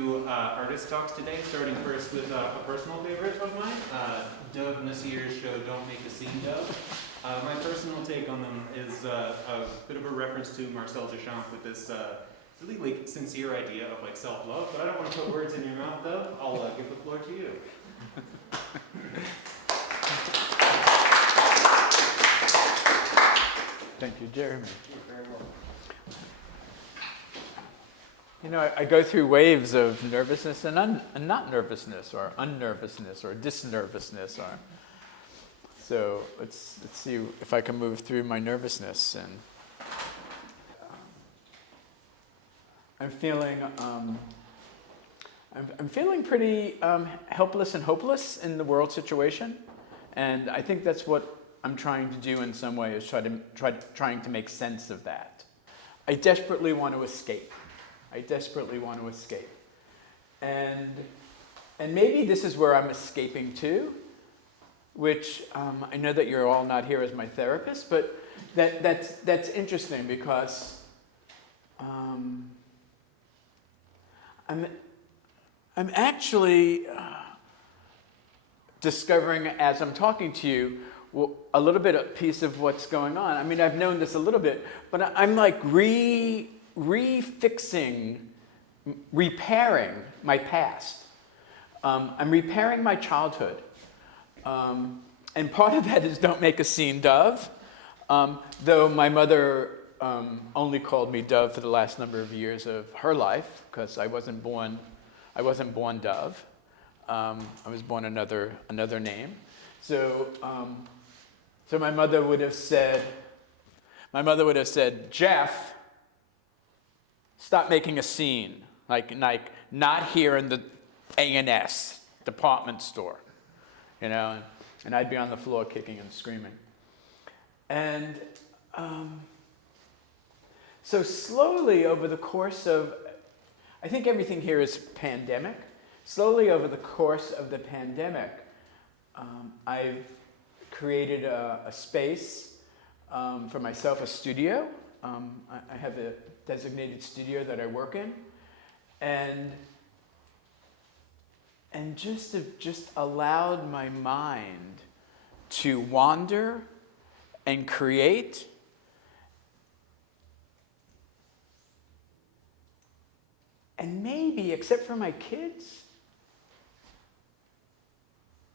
2 artist talks today, starting first with a personal favorite of mine, Dove Nasir's show Don't Make a Scene, Dove. My personal take on them is a bit of a reference to Marcel Duchamp with this really like sincere idea of like self-love, but I don't want to put words in your mouth though. I'll give the floor to you. Thank you, Jeremy. You're very welcome. You know, I go through waves of nervousness and not nervousness, or unnervousness, or disnervousness. So let's see if I can move through my nervousness. And I'm feeling pretty helpless and hopeless in the world situation, and I think that's what I'm trying to do in some way, is trying to make sense of that. I desperately want to escape. And maybe this is where I'm escaping to, which I know that you're all not here as my therapist, but that's interesting because I'm actually discovering as I'm talking to you a little bit a piece of what's going on. I mean, I've known this a little bit, but I'm like repairing my past. I'm repairing my childhood. And part of that is Don't Make a Scene, Dove. Though my mother only called me Dove for the last number of years of her life, because I wasn't born Dove. I was born another name. So my mother would have said, Jeff, stop making a scene. Like not here in the A&S department store, you know. And I'd be on the floor kicking and screaming. And so slowly over the course of, I think everything here is pandemic. Slowly over the course of the pandemic, I've created a space for myself, a studio. I have a designated studio that I work in, and just allowed my mind to wander and create. And maybe, except for my kids,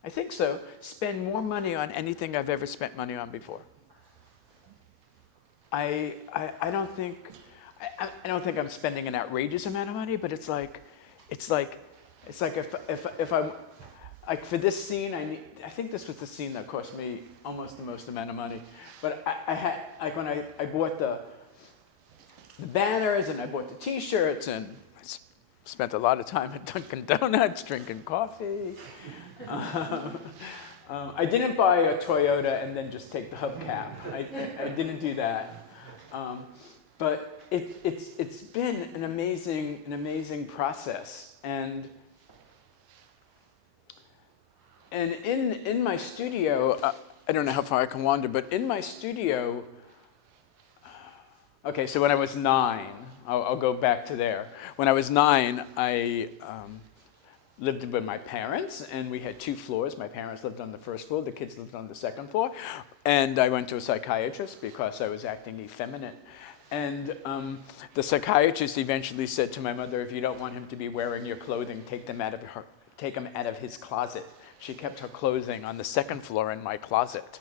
I think so, spend more money on anything I've ever spent money on before. I don't think I'm spending an outrageous amount of money, but it's like if I'm like, for this scene, I think this was the scene that cost me almost the most amount of money. But I had, like, when I bought the banners and I bought the T-shirts, and I spent a lot of time at Dunkin' Donuts drinking coffee. I didn't buy a Toyota and then just take the hubcap. I didn't do that. But it's been an amazing process, and in my studio, I don't know how far I can wander, but in my studio, okay, so when I was 9, I'll go back to there. When I was 9, I lived with my parents, and we had 2 floors. My parents lived on the first floor, the kids lived on the second floor, and I went to a psychiatrist because I was acting effeminate. And the psychiatrist eventually said to my mother, if you don't want him to be wearing your clothing, take him out of his closet. She kept her clothing on the second floor in my closet.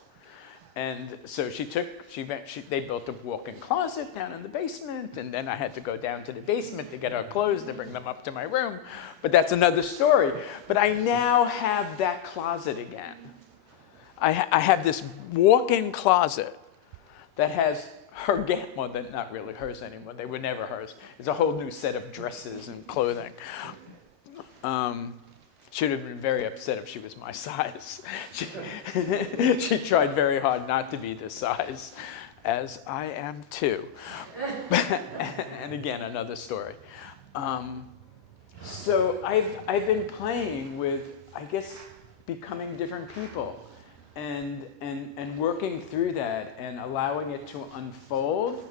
And so they built a walk-in closet down in the basement, and then I had to go down to the basement to get her clothes to bring them up to my room. But that's another story. But I now have that closet again. I have this walk-in closet that has her well, they're not really hers anymore. They were never hers. It's a whole new set of dresses and clothing. Should have been very upset if she was my size. She tried very hard not to be this size, as I am too. And again, another story. So I've been playing with, I guess, becoming different people, and working through that and allowing it to unfold.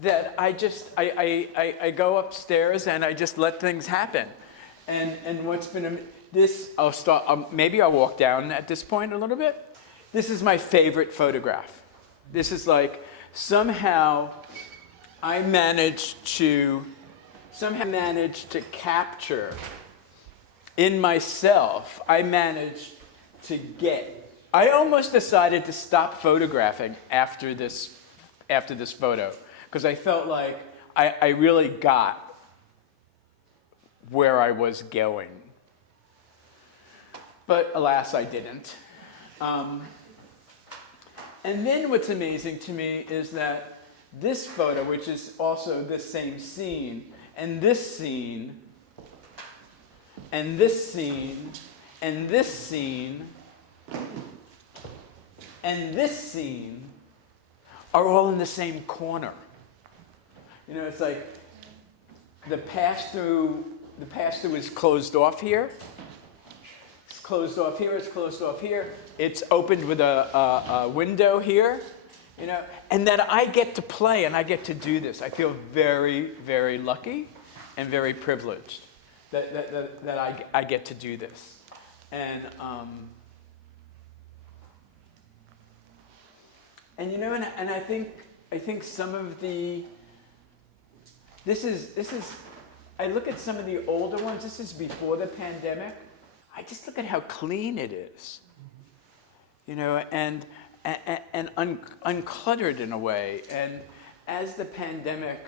that I go upstairs and I just let things happen. And what's been this, I'll start, maybe I'll walk down at this point a little bit. This is my favorite photograph. This is like, somehow I managed to capture in myself, I almost decided to stop photographing after this photo, because I felt like I really got where I was going. But alas, I didn't. And then what's amazing to me is that this photo, which is also this same scene, and this scene, and this scene, and this scene, and this scene are all in the same corner. You know, it's like the pass-through is closed off here. It's closed off here, it's closed off here. It's opened with a window here, you know, and that I get to play and I get to do this. I feel very, very lucky and very privileged that I get to do this. And you know, and I think some of this is I look at some of the older ones. This is before the pandemic. I just look at how clean it is, you know, and uncluttered in a way. And as the pandemic,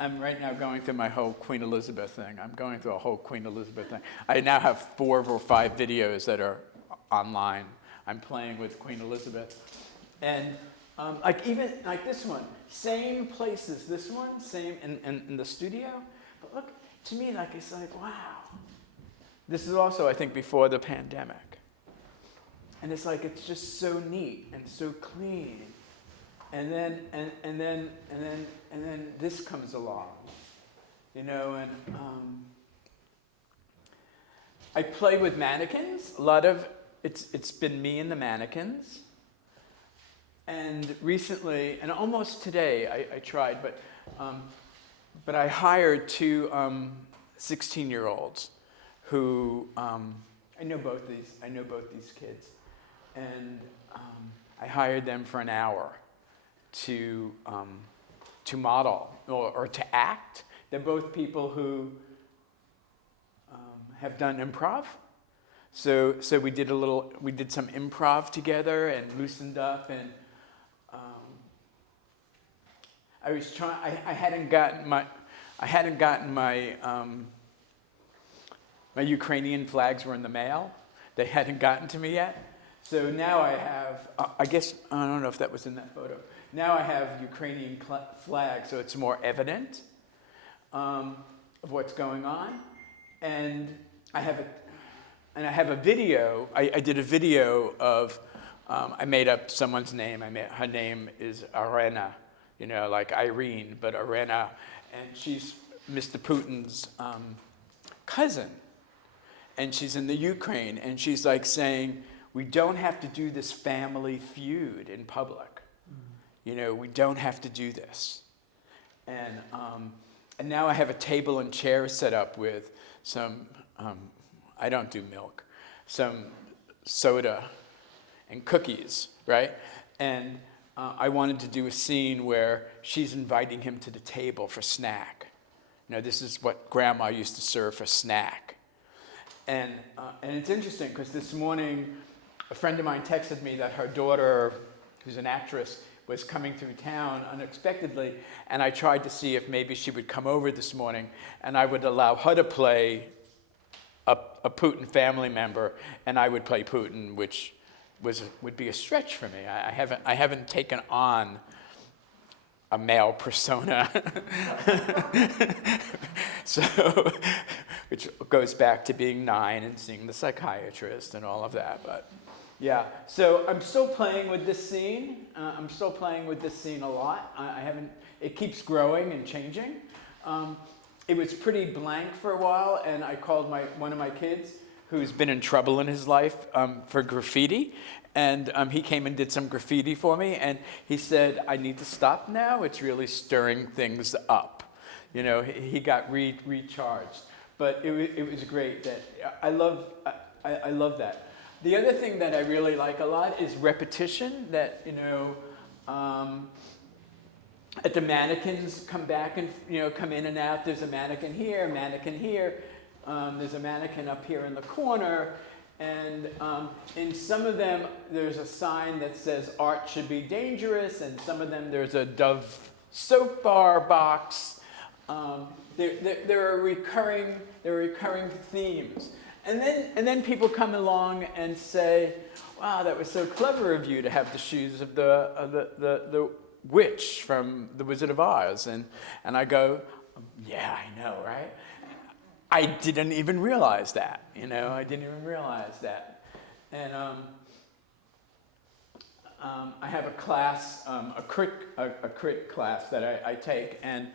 I'm right now going through my whole Queen Elizabeth thing. I'm going through a whole Queen Elizabeth thing. I now have 4 or 5 videos that are online. I'm playing with Queen Elizabeth. And like even like this one, same places, this one, same in the studio. But look, to me, like it's like, wow. This is also, I think, before the pandemic. And it's like, it's just so neat and so clean. And then this comes along, you know, and I play with mannequins. A lot of it's been me and the mannequins. And recently, and almost today, I tried, but I hired 2 16-year-olds who I know both these kids, and I hired them for an hour to model or to act. They're both people who have done improv. So we did some improv together and loosened up, and I was trying. I hadn't gotten my my Ukrainian flags were in the mail. They hadn't gotten to me yet. So now I have. I guess I don't know if that was in that photo. Now I have Ukrainian flags, so it's more evident of what's going on, and I have a video. I did a video of. I made up someone's name. Her name is Arena, you know, like Irene, but Arena, and she's Mr. Putin's cousin, and she's in the Ukraine, and she's like saying, we don't have to do this family feud in public. You know, we don't have to do this. And now I have a table and chairs set up with some, I don't do milk, some soda and cookies, right? And I wanted to do a scene where she's inviting him to the table for snack. You know, this is what Grandma used to serve for snack. And it's interesting because this morning, a friend of mine texted me that her daughter, who's an actress, was coming through town unexpectedly, and I tried to see if maybe she would come over this morning, and I would allow her to play a Putin family member, and I would play Putin, which would be a stretch for me. I haven't taken on a male persona, so which goes back to being 9 and seeing the psychiatrist and all of that. But yeah, so I'm still playing with this scene. I'm still playing with this scene a lot. I haven't. It keeps growing and changing. It was pretty blank for a while, and I called one of my kids, who's been in trouble in his life for graffiti, And he came and did some graffiti for me, and he said, I need to stop now. It's really stirring things up. You know, he got recharged. But it was great. That I love that. The other thing that I really like a lot is repetition. That, you know, at the mannequins come back and, you know, come in and out. There's a mannequin here, there's a mannequin up here in the corner. And in some of them, there's a sign that says art should be dangerous, and some of them there's a Dove soap bar box. There are recurring themes, and then people come along and say, "Wow, that was so clever of you to have the shoes of the witch from The Wizard of Oz," and I go, "Yeah, I know, right?" I didn't even realize that, you know. I didn't even realize that, and I have a class, a crit class that I take, and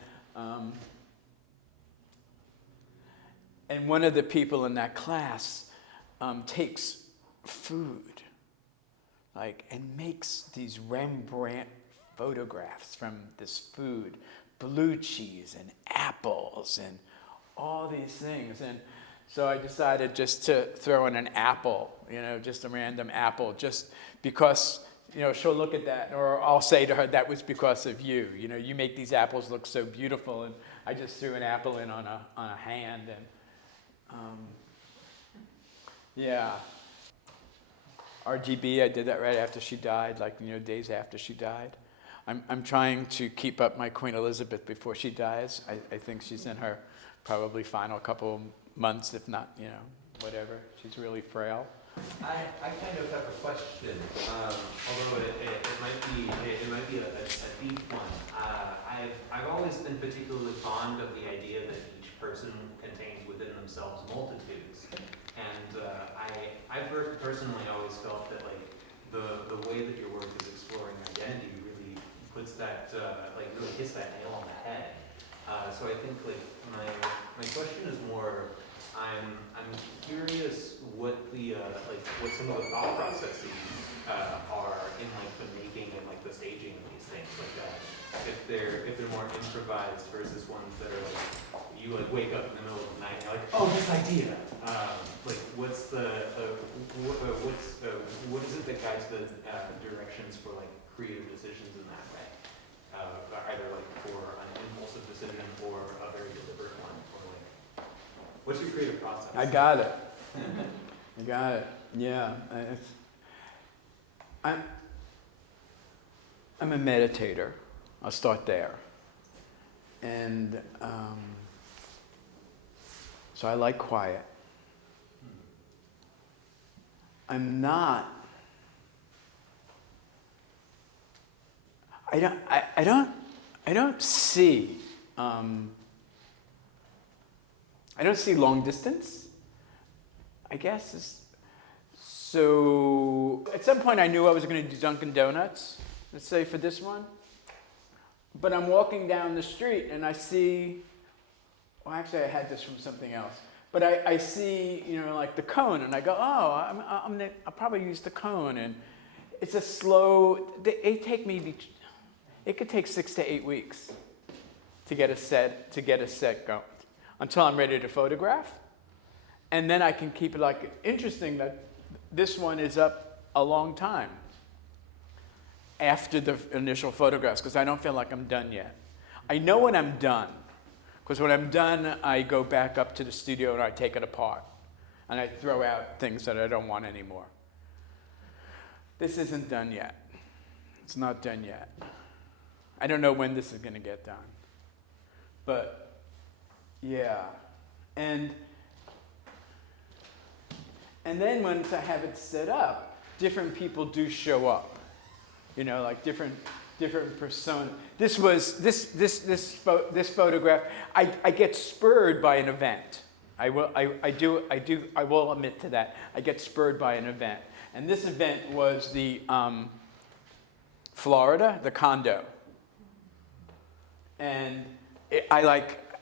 one of the people in that class takes food, like, and makes these Rembrandt photographs from this food, blue cheese and apples and all these things. And so I decided just to throw in an apple, you know, just a random apple, just because, you know, she'll look at that, or I'll say to her, that was because of you. You know, you make these apples look so beautiful, and I just threw an apple in on a hand, and yeah. RGB, I did that right after she died, like, you know, days after she died. I'm trying to keep up my Queen Elizabeth before she dies. I think she's in her probably final couple months, if not, you know, whatever. She's really frail. I kind of have a question, although it might be a deep one. I've always been particularly fond of the idea that each person contains within themselves multitudes, and I've personally always felt that, like, the way that your work is exploring identity really puts that really hits that nail on the head. So I think, like, my question is more, I'm curious what the what some of the thought processes are in, like, the making and, like, the staging of these things, like if they're more improvised versus ones that are, like, you, like, wake up in the middle of the night and you're like, oh, this idea, like, what's the what is it that guides the directions for, like, creative decisions in that way, either, like, for an impulsive decision or a very deliberate one, or, like, what's your creative process? I got it. Yeah. I'm a meditator. I'll start there. And so I like quiet. I don't see long distance, I guess. So at some point I knew I was going to do Dunkin' Donuts, let's say for this one. But I'm walking down the street and I see, well, actually I had this from something else. But I see, you know, like the cone, and I go, oh, I'll probably use the cone. And it's a slow, it could take 6 to 8 weeks to get a set going until I'm ready to photograph. And then I can keep it, like, interesting that this one is up a long time after the initial photographs, because I don't feel like I'm done yet. I know when I'm done, because when I'm done, I go back up to the studio and I take it apart. And I throw out things that I don't want anymore. This isn't done yet. It's not done yet. I don't know when this is going to get done. But, yeah. And then once I have it set up, different people do show up. You know, like different persona. This photograph, I get spurred by an event. I will admit to that. I get spurred by an event. And this event was the Florida, the condo. And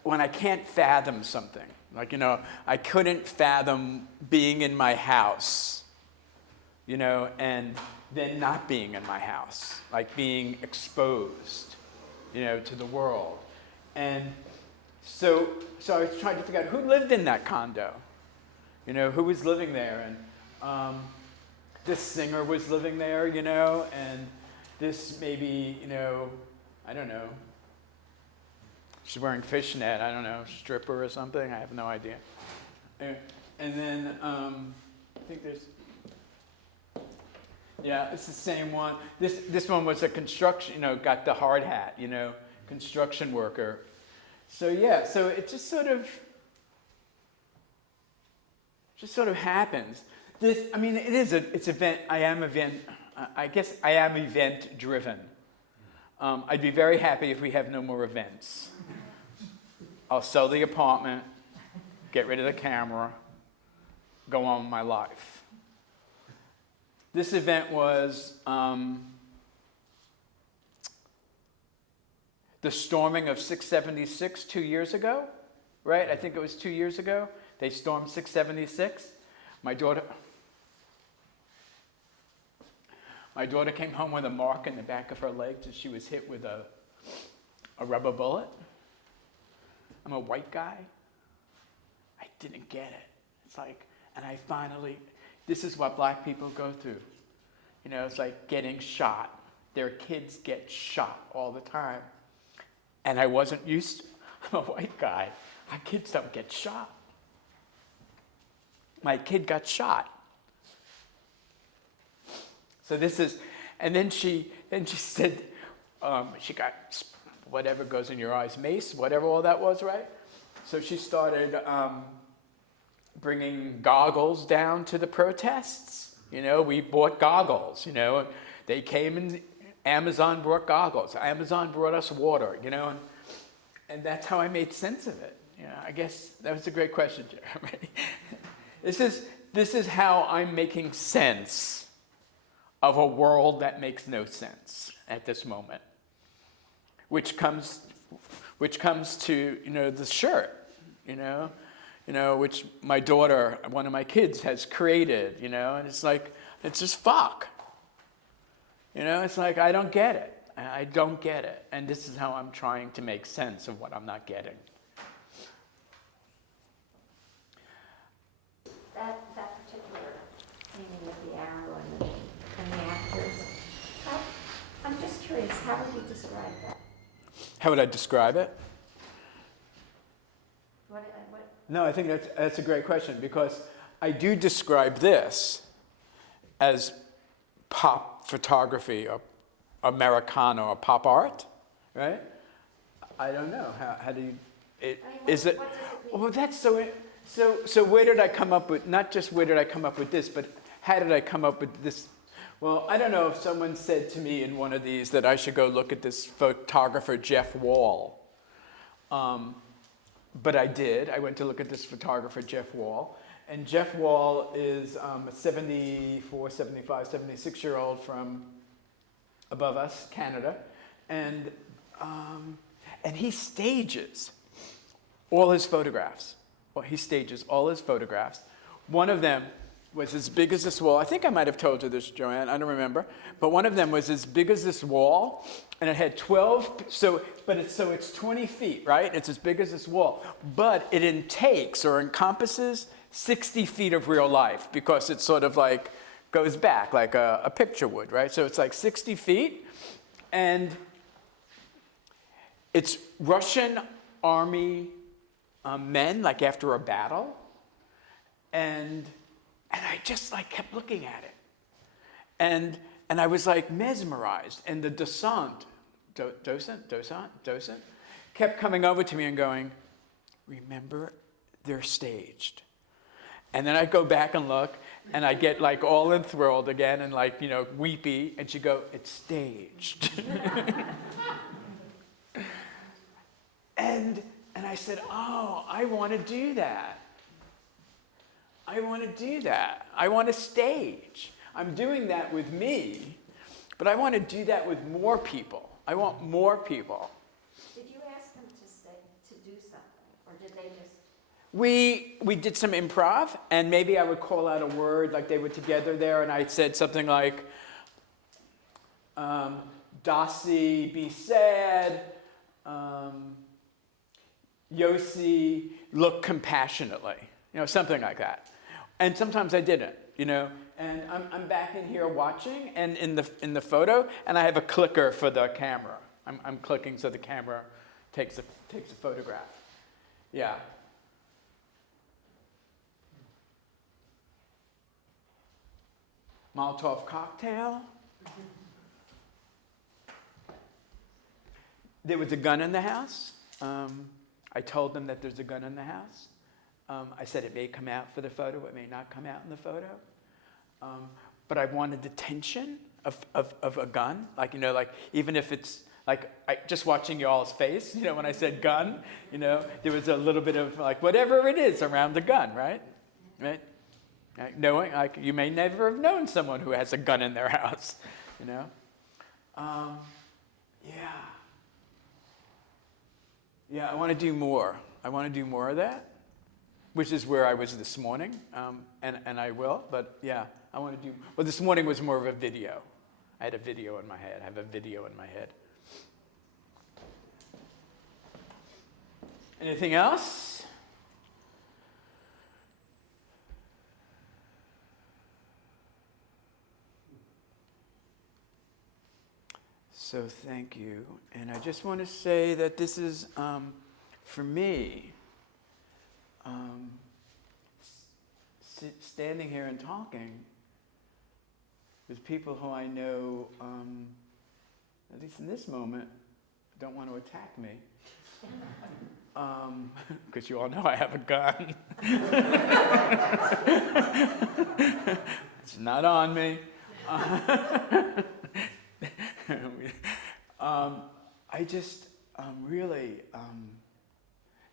when I can't fathom something, like, you know, I couldn't fathom being in my house, you know, and then not being in my house, like being exposed, you know, to the world. And so I was trying to figure out who lived in that condo, you know, who was living there. And this singer was living there, you know, and this maybe, you know, I don't know, she's wearing fishnet, I don't know, stripper or something, I have no idea. And then I think there's, yeah, it's the same one. This one was a construction, you know, got the hard hat, you know, construction worker. So yeah, so it just sort of happens. I mean, it's event. I guess I am event driven. I'd be very happy if we have no more events. I'll sell the apartment, get rid of the camera, go on with my life. This event was the storming of 676 2 years ago, right? I think it was 2 years ago. They stormed 676. My daughter came home with a mark in the back of her leg that she was hit with a rubber bullet. I'm a white guy. I didn't get it. It's like, and I finally, this is what black people go through. You know, it's like getting shot. Their kids get shot all the time. And I wasn't used to, I'm a white guy. My kids don't get shot. My kid got shot. So this is, and then she said, she got whatever goes in your eyes, mace, whatever all that was, right? So she started bringing goggles down to the protests. You know, we bought goggles, you know. They came and Amazon brought goggles. Amazon brought us water, you know. And that's how I made sense of it. You know, I guess that was a great question, Jeremy. This is how I'm making sense of a world that makes no sense at this moment. Which comes to, you know, the shirt, you know, which my daughter, one of my kids, has created, you know, and it's like, it's just fuck. You know, it's like, I don't get it. I don't get it. And this is how I'm trying to make sense of what I'm not getting. That particular painting of the arrow and the actors, I'm just curious, how would you describe that? How would I describe it? What? No, I think that's a great question, because I do describe this as pop photography or Americana or pop art, right? I don't know. How do you, is it, well, that's so where did I come up with, not just where did I come up with this, but how did I come up with this? Well, I don't know if someone said to me in one of these that I should go look at this photographer, Jeff Wall. But I did. I went to look at this photographer, Jeff Wall. And Jeff Wall is a 74, 75, 76-year-old from above us, Canada. And he stages all his photographs. Well, he stages all his photographs. One of them was as big as this wall. I think I might have told you this, Joanne. I don't remember. But one of them was as big as this wall, and it had 12. So it's 20 feet, right? It's as big as this wall, but it encompasses 60 feet of real life, because it sort of like goes back like a picture would, right? So it's like 60 feet, and it's Russian army men, like after a battle, and I just like kept looking at it, and I was like mesmerized. And the docent kept coming over to me and going, "Remember, they're staged." And then I'd go back and look, and I get like all enthralled again and like, you know, weepy, and she'd go, "It's staged." and I said, "Oh, I want to do that. I want to do that. I want to stage. I'm doing that with me, but I want to do that with more people. I want more people." Did you ask them to do something, or did they just? We did some improv, and maybe I would call out a word, like they were together there, and I said something like, Dossie, be sad, Yossi, look compassionately, something like that. And sometimes I didn't, And I'm back in here watching, and in the photo, and I have a clicker for the camera. I'm clicking so the camera takes a photograph. Yeah. Molotov cocktail. There was a gun in the house. I told them that there's a gun in the house. I said it may come out for the photo, it may not come out in the photo. But I wanted the tension of a gun. Like even if it's, just watching y'all's face, when I said gun, there was a little bit of, whatever it is around the gun, right? Right? Knowing, you may never have known someone who has a gun in their house, Yeah. Yeah, I want to do more. I want to do more of that, which is where I was this morning, and I will, but yeah, I want to do, well, this morning was more of a video. I had a video in my head. I have a video in my head. Anything else? So thank you. And I just want to say that this is, for me, standing here and talking with people who I know, at least in this moment, don't want to attack me. Because you all know I have a gun. It's not on me. I just really,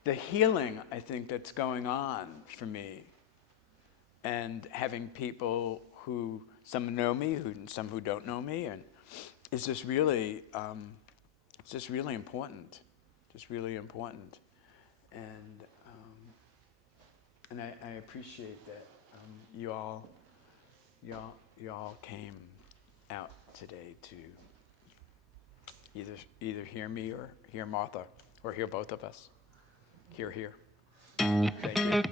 the healing I think that's going on for me, and having people who, some know me, some who don't know me, and it's just really, it's just really important. Just really important. And I appreciate that you all came out today to either hear me or hear Martha, or hear both of us. Hear. Thank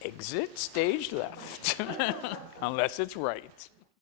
Exit stage left, unless it's right.